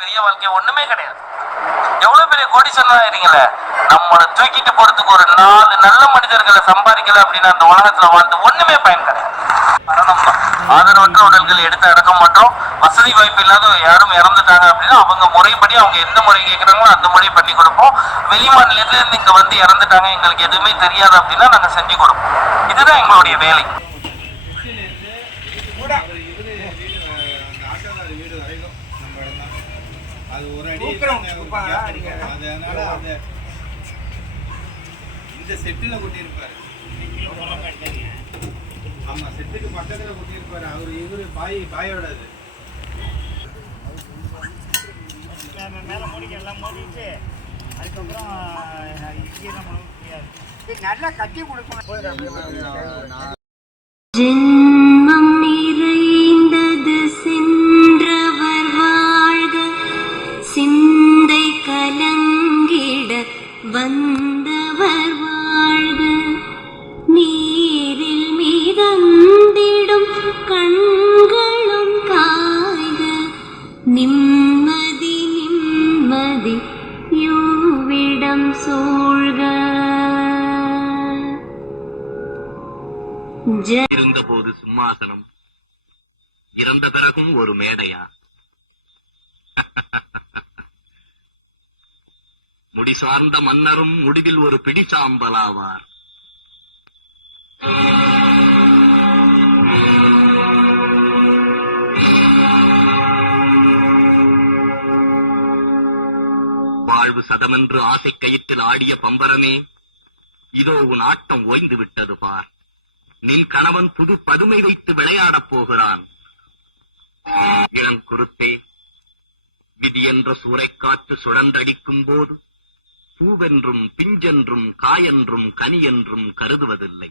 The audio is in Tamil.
பெரிய வாழ்க்கை ஒண்ணுமே கிடையாது. எவ்வளவு பெரிய கோடீஸ்வரனா இருக்கீங்களே, நம்மளை தூக்கிட்டு போறதுக்கு ஒரு 4 நல்ல மனிதர்களை சம்பாதிக்கல அப்படின்னா அந்த உலகத்துல வாழ்ந்து ஒண்ணுமே பயன் கிடையாது. மரணம் தான். ஆதரவற்ற உடல்கள் எடுத்து அடக்கம் மற்றும் வசதி வாய்ப்பு இல்லாத யாரும் இறந்துட்டாங்க அப்படின்னா அவங்க முறைப்படி அவங்க எந்த முறை கேட்கறாங்களோ அந்த முறை பண்ணி கொடுப்போம். வெளி மாநிலத்துல இருந்து இங்க வந்து இறந்துட்டாங்க, எங்களுக்கு எதுவுமே தெரியாது அப்படின்னா நாங்க செஞ்சு கொடுப்போம். இதுதான் எங்களுடைய வேலை. இந்த செட்டுல கொட்டியிருப்பாரு. ஆமா, செட்டுக்கு பக்கத்துல கொட்டியிருப்பாரு. அவரு இவரு பாயோட அது மேல மூடிக்க எல்லாம் மூடிட்டு அதுக்கப்புறம் நல்லா கட்டி கொடுக்கணும். ஜென்மம் நிறைந்தது சென்றவர் வாழ்க, சிந்தை கலங்கிட வந்தவர் வாழ்க, நீரில் மிதந்திடும் கண்களும் காய்க, நிம்மதி நிம்மதி யோவிடம் சூழ்க. இருந்தபோது சிம்மாசனம், இறந்த பிறகும் ஒரு மேடையா? முடி சார்ந்த மன்னரும் முடிவில் ஒரு பிடிச்சாம்பலாவார். வாழ்வு சதமென்று ஆசை கயிற்றில் ஆடிய பம்பரமே, இதோ உன் ஆட்டம் ஓய்ந்து விட்டது பார். நின் கணவன் புது பதுமை வைத்து விளையாடப் போகிறான். இளங்குருத்தே, விதி என்ற சூறைக்காற்று சுழந்தடிக்கும் போது பூவென்றும் பிஞ்சென்றும் காயென்றும் கனி என்றும் கருதுவதில்லை.